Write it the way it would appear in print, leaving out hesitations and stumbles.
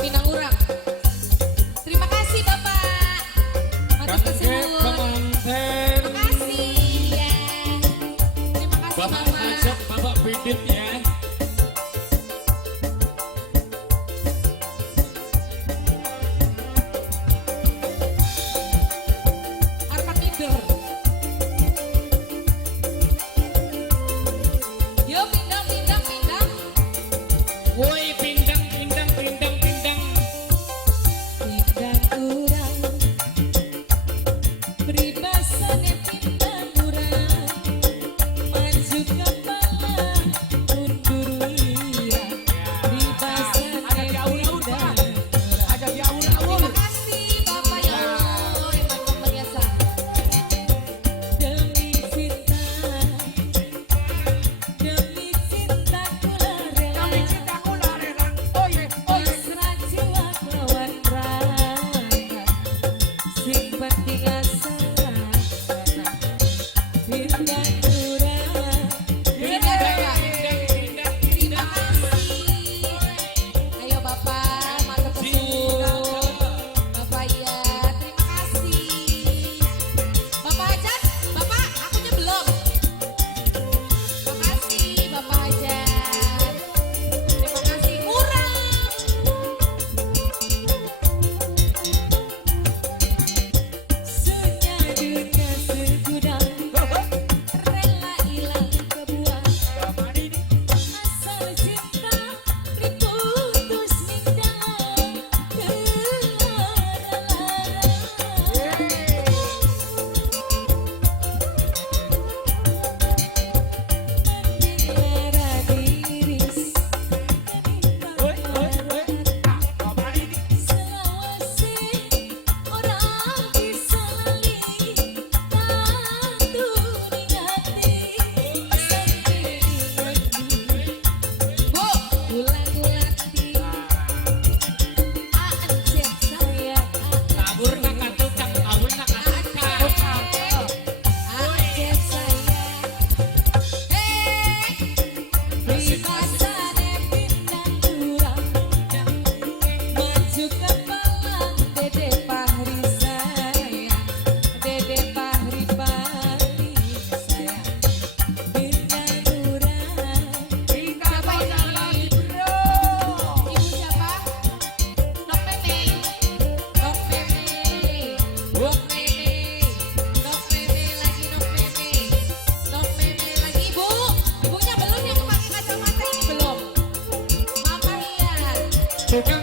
Pinang Urang. Terima kasih Bapak. Matur Kangge kesuwun. pengantin. Terima kasih ya. Terima kasih Bapak Bapak. ngajak Bapak Bidit ya. Armak leader. Yo pindang pindang pindang. Woi pindang pindang pindang pindang. Pindang urang. Peribasane pindang urang. Maju kepala mundur wirang. Peribasane Ada di aur-aur, Pak. Ada di aur-aur. Terima kasih Bapak ya Allah yang maha pemeriasa. Demi cinta kula rela. Kami cinta kula rela. Oye, oye. Pasrah jiwa lawan raga. Sing penting asal pindang urang. Pindang, pindang, pindang, Terima pindang. kasih. Ayo Bapak, matur kesuwun. Bapak ya, terima kasih. Bapak Ajat, Bapak, akunya belum. Terima kasih Bapak Ajat. Terima kasih Urang. Senyadurnya segudang, rela hilang kebuang. Asal cinta diputus ninggal Lara diris selawase orang bisa lali taturing hati Bu, ulang-ulati Ancet saya Kabur nak tukang, awul nak tukang. Ancet saya Pribasane pindang urang Maju kepala Dede Fahri saya Dede Fahri paling saya Pindang urang Siapa ini? Ibu siapa? Nok Meme Nok Meme Nok Meme Nok Meme lagi Nok Meme Nok Meme lagi Ibu Ibunya belum yang pakai kacamata ini belum Mama lihat Tukang